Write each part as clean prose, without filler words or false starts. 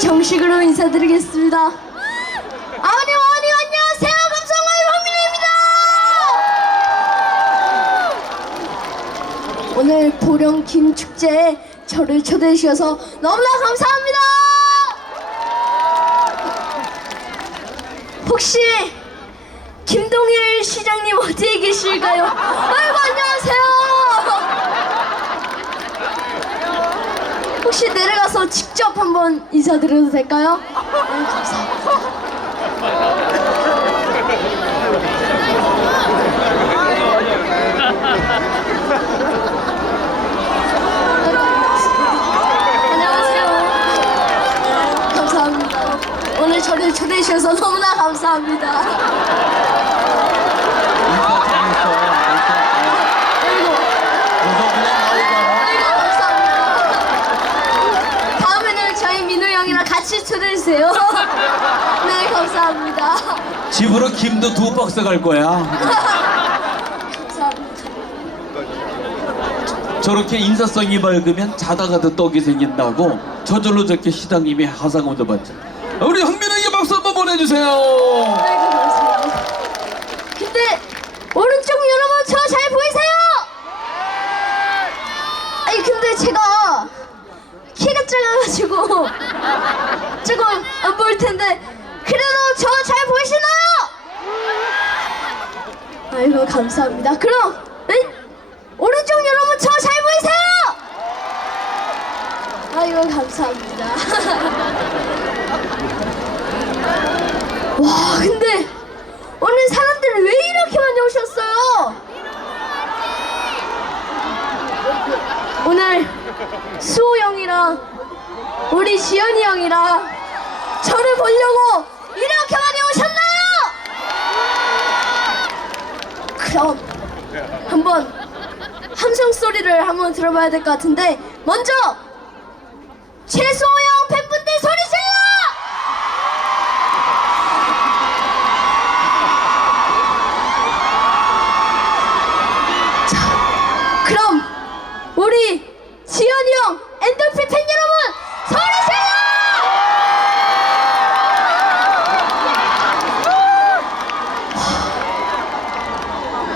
정식으로 인사드리겠습니다. 아버님, 어머님 안녕하세요. 감성가요 황민호입니다. 오늘 보령 김축제에 저를 초대해 주셔서 너무나 감사합니다. 혹시 김동일 시장님 어디에 계실까요? 아이고 안녕하세요. 혹시 내려가서 직접 한번 인사드려도 될까요? 감사합니다. 안녕하세요. 감사합니다. 오늘 저를 초대해 주셔서 너무나 감사합니다. 같이 초대해주세요. 네, 감사합니다. 집으로 김도 2박스 갈 거야. 감사합니다. 저렇게 인사성이 밝으면 자다가도 떡이 생긴다고 저절로 저렇게 시장님이 하상 얻어봤죠. 우리 황민호에게 박수 한번 보내주세요. 네, 감사합니다. 근데 오른쪽 여러분 저 잘 보이세요? 아니 근데 제가 키가 작아가지고 조금 안 보일 텐데 그래도 저 잘 보이시나요? 아이고 감사합니다. 그럼 오른쪽 여러분 저 잘 보이세요? 아이고 감사합니다. 와 근데 오늘 사람들이 왜 이렇게 많이 오셨어요? 오늘 수호 형이랑 우리 지연이 형이랑 저를 보려고 이렇게 많이 오셨나요? 그럼 한번 함성 소리를 한번 들어봐야 될 것 같은데 먼저 최수호 형 팬분들 소리 질러! 자, 그럼 우리 지연이 형 엔돌핀 팬 여러분 소리 질러!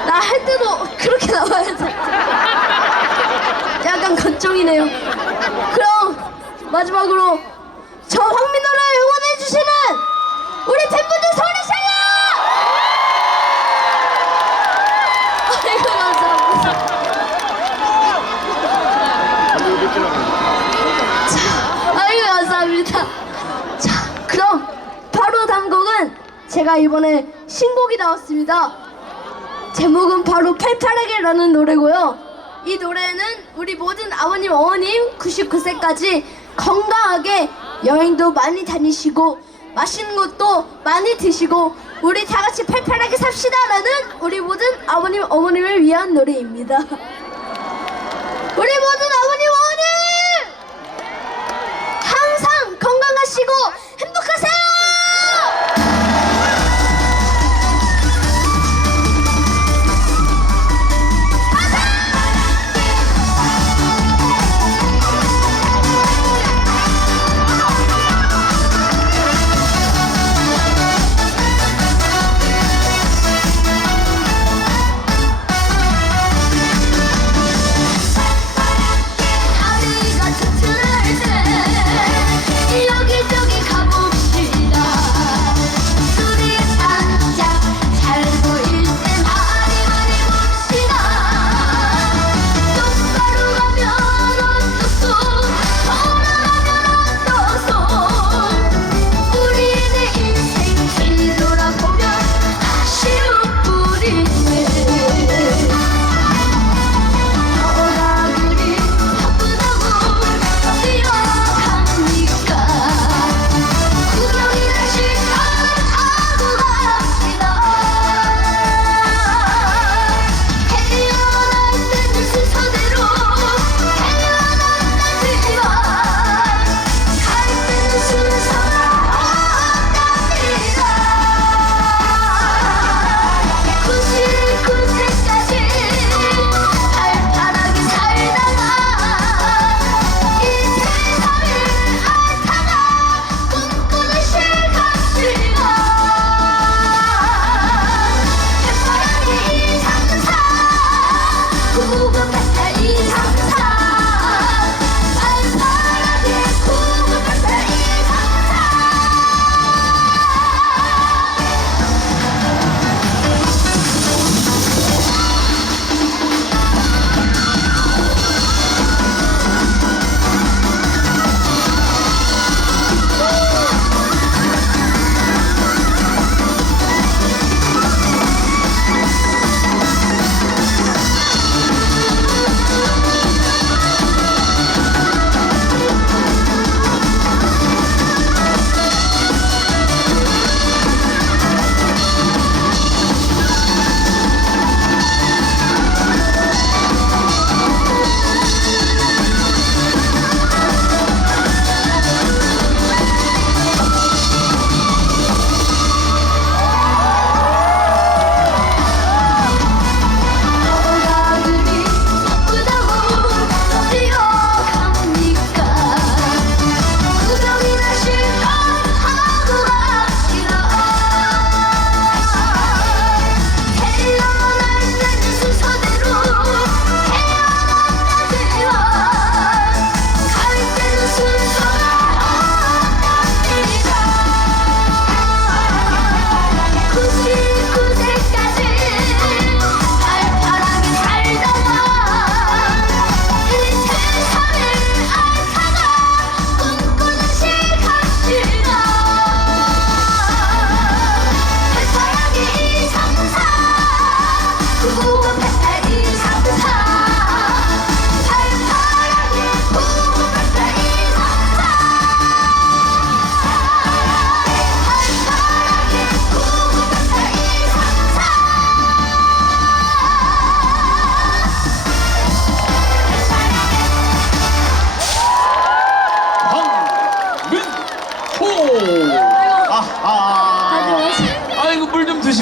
나 할 때도 그렇게 나와야 돼. 약간 걱정이네요. 그럼 마지막으로 저 황민호를 응원해주시는 우리 팬분들 소리 질러! 아이고 감사합니다. 아이고 감사합니다. 자 그럼 바로 다음 곡은 제가 이번에 신곡이 나왔습니다. 제목은 바로 팔팔하게라는 노래고요. 이 노래는 우리 모든 아버님 어머님 99세까지 건강하게 여행도 많이 다니시고 맛있는 것도 많이 드시고 우리 다 같이 팔팔하게 삽시다라는 우리 모든 아버님 어머님을 위한 노래입니다. 우리 모든 아버님 어머님 항상 건강하시고 행복하세요.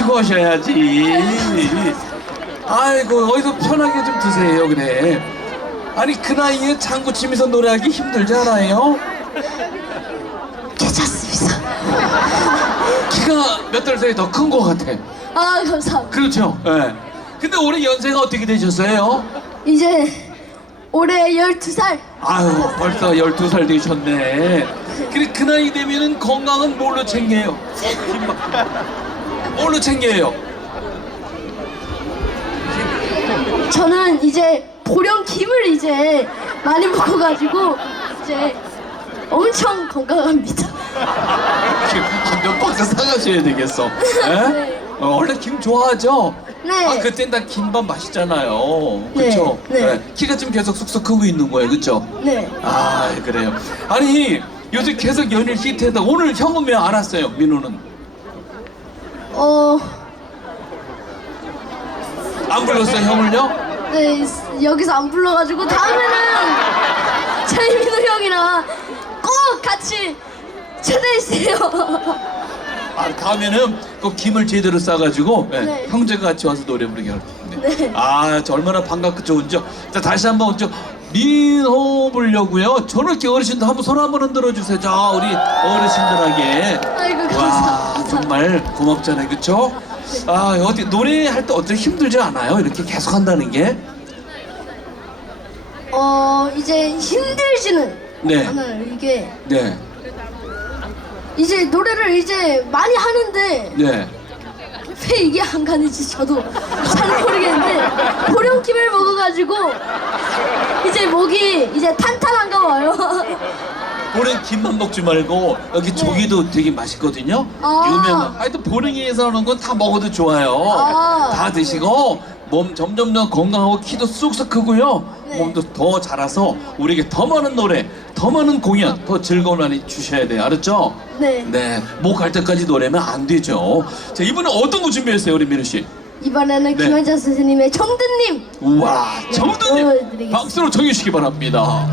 드시고 하셔야지. 아이고 어디서 편하게 좀 드세요 그래. 아니 그 나이에 장구 치면서 노래하기 힘들지 않아요? 괜찮습니다. 키가 몇 달 사이 더 큰 것 같아. 아, 감사합니다. 그렇죠. 예. 근데 올해 연세가 어떻게 되셨어요? 이제 올해 12살. 아유 벌써 12살 되셨네. 그래 그 나이 되면은 건강은 뭘로 챙겨요? 뭘로 챙겨요? 저는 이제 보령김을 이제 많이 먹어가지고 이제 엄청 건강합니다. 한몇 박스 사가셔야 되겠어. 예? 네. 원래 김 좋아하죠? 네. 아 그땐 다 김밥 맛있잖아요. 그렇죠? 네, 네. 키가 지금 계속 쑥쑥 크고 있는 거예요, 그렇죠? 네. 아 그래요. 아니 요즘 계속 연일 히트해다 오늘 형은 왜 안 왔어요, 민호는? 안 불렀어요, 형을요? 네, 여기서 안 불러가지고 다음에는 저희 민호 형이랑 꼭 같이 초대해주세요. 아 다음에는 꼭 김을 제대로 싸가지고 예, 네. 형제가 같이 와서 노래 부르게 할 텐데. 네. 아, 저 얼마나 반갑고 좋은지요. 자, 다시 한번 저 민호 보려고요. 저는 이렇게 어르신들 한번 손 한번 흔들어 주세요. 자, 우리 어르신들에게. 아이고, 와, 감사합니다. 정말 고맙잖아요, 그렇죠? 아, 어디 노래할 때 어떻게 힘들지 않아요? 이렇게 계속 한다는 게? 이제 힘들지는 네. 않아요. 이게 네, 이제 노래를 이제 많이 하는데 네. 왜 이게 안 가는지 저도 잘 모르겠는데 보령김을 먹어가지고 이제 목이 이제 탄탄한가 봐요. 보령 김만 먹지 말고 여기 조기도 되게 맛있거든요. 아. 유명한. 하여튼 보령에서 하는 건 다 먹어도 좋아요. 아. 다 드시고 몸 점점 더 건강하고 키도 쑥쑥 크고요. 네. 몸도 더 자라서 우리에게 더 많은 노래, 더 많은 공연, 더 즐거운 많이 주셔야 돼요. 알았죠? 네. 네. 목 갈 때까지 노래면 안 되죠. 자, 이번에 어떤 거 준비했어요, 우리 민우 씨? 이번에는 네. 김현자 선생님의 정든님. 우와, 네, 정든님 보여드리겠습니다. 박수로 청해주시기 바랍니다.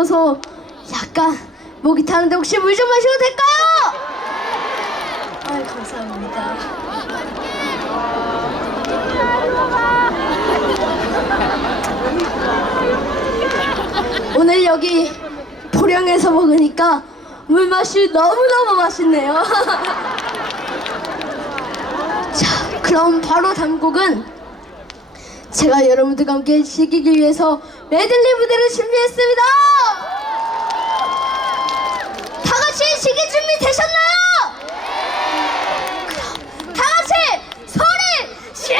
불러서 약간 목이 타는데 혹시 물 좀 마셔도 될까요? 아, 감사합니다. 오늘 여기 포령에서 먹으니까 물맛이 너무너무 맛있네요. 자, 그럼 바로 다음 곡은 제가 여러분들과 함께 즐기기 위해서 메들리 무대를 준비했습니다. 다 같이 즐길 준비 되셨나요? 그럼 다 같이 소리 질러!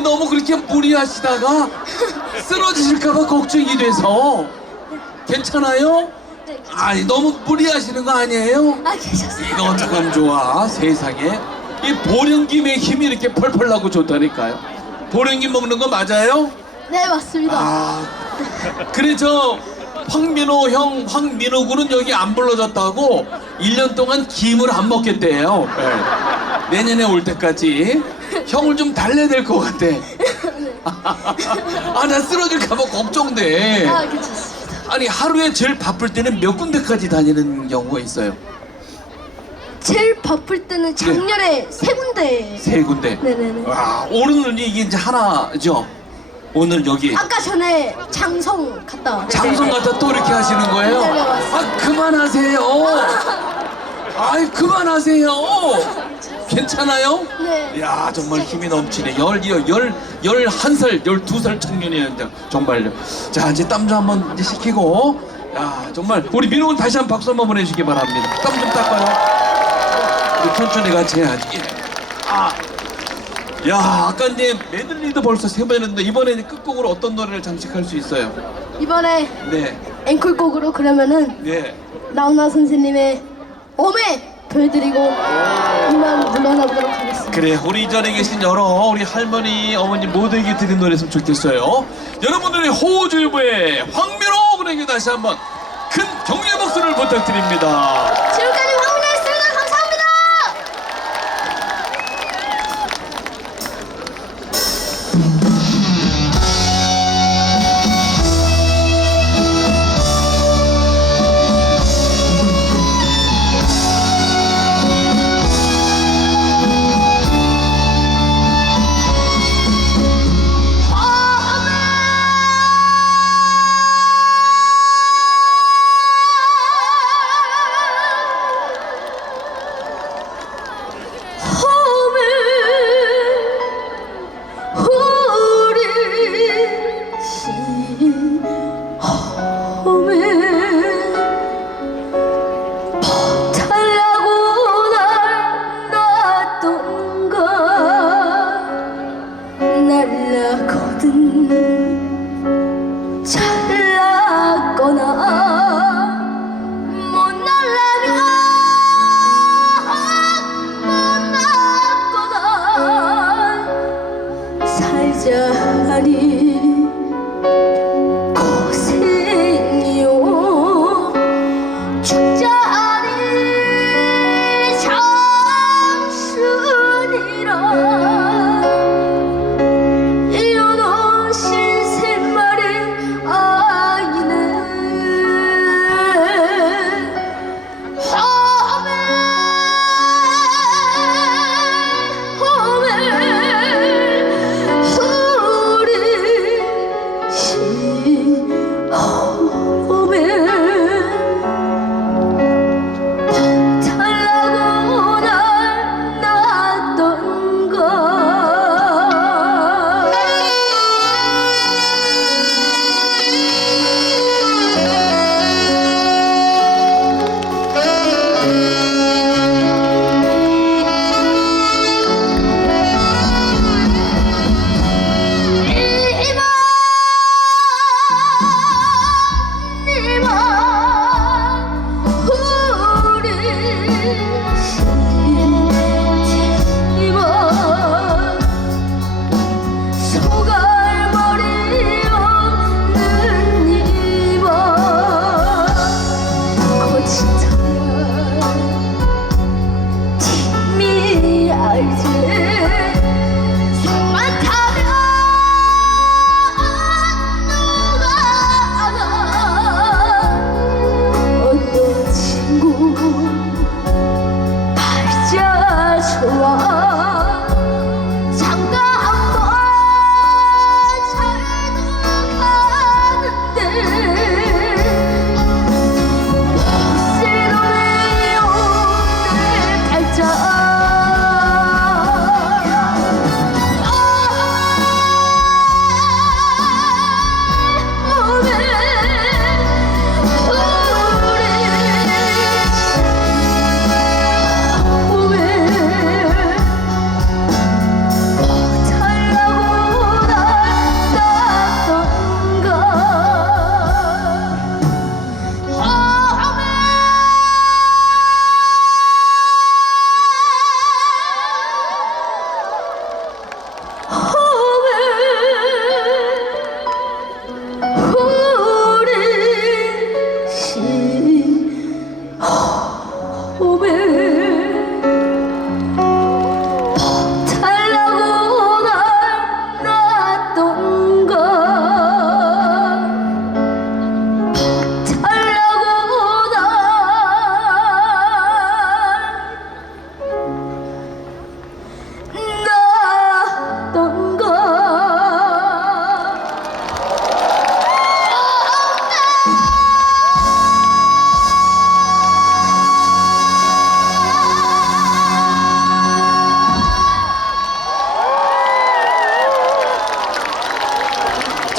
아니 너무 그렇게 무리하시다가 쓰러지실까봐 걱정이 돼서. 괜찮아요? 네, 아니 너무 무리하시는 거 아니에요? 괜찮습니다. 이거 어떡하면 좋아. 세상에 이 보령김의 힘이 이렇게 펄펄 나고 좋다니까요. 보령김 먹는 거 맞아요? 네, 맞습니다. 아 그래 저 황민호 형 황민호 군은 여기 안 불러졌다고 1년 동안 김을 안 먹겠대요. 네. 내년에 올 때까지 형을 좀 달래야 될 것 같아. 아 나 쓰러질까봐 걱정돼. 괜찮습니다. 아니 하루에 제일 바쁠 때는 몇 군데까지 다니는 경우가 있어요? 제일 바쁠 때는 작년에 세 군데. 세 군데. 네네네. 와 오늘은 이게 이제 하나죠. 오늘 여기 아까 전에 장성 갔다 왔어요. 장성 갔다 또 이렇게 하시는 거예요? 네네, 맞습니다. 아 그만하세요. 아이 그만하세요. 괜찮아요? 네. 야 정말 힘이 넘치네. 11살, 12살 청년이었는데 정말요. 자 이제 땀 좀 한번 이제 식히고. 야 정말 우리 민호군 다시 한번 박수 한번 보내주시기 바랍니다. 땀 좀 닦아요. 우리 천천히 같이 해야지. 예. 야 아까 이제 메들리도 벌써 세 번 했는데 이번에 이제 끝곡으로 어떤 노래를 장식할 수 있어요? 이번에 네. 앵콜곡으로 그러면은 네. 나훈아 선생님의 엄에 보여드리고 이만 물러나 보도록 하겠습니다. 그래 우리 이 자리에 계신 여러 우리 할머니 어머니 모두에게 드린 노래였으면 좋겠어요. 여러분들의 호주부의 황민호 군에게 다시 한번 큰 격려의 박수를 부탁드립니다. 지금까지 황민호였습니다. 감사합니다. 고생이요 죽자니 장순이라 이어놓으신 세 마리 아이는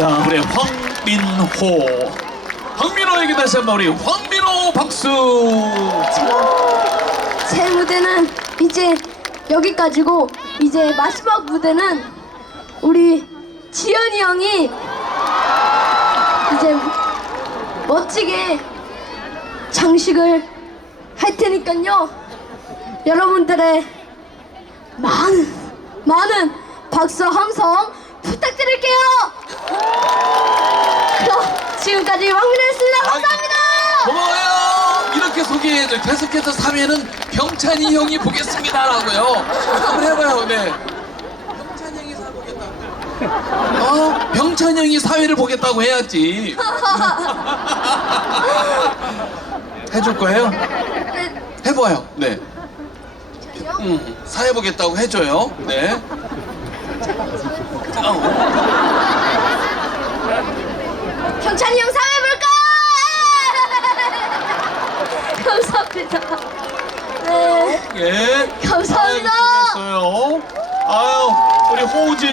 자, 우리 황민호. 황민호에게 다시 한번 우리 황민호 박수. 제 무대는 이제 여기까지고, 이제 마지막 무대는 우리 지현이 형이 이제 멋지게 장식을 할 테니까요. 여러분들의 많은 박수 함성 부탁드릴게요. 그럼 지금까지 황민호였습니다. 감사합니다. 고마워요. 이렇게 소개해줘. 계속해서 3회는 병찬이 형이 보겠습니다라고요. 한번 해봐요. 네. 병찬이 형이 4 보겠다고. 병찬이 형이 4회를 보겠다고 해야지. 해줄 거예요? 네, 해봐요. 네. 4회 보겠다고 해줘요. 네. 경찬이 형 3회 볼까? 감사합니다. 네, 예. 감사합니다. 아유, 수고했어요. 아유, 우리 호우지.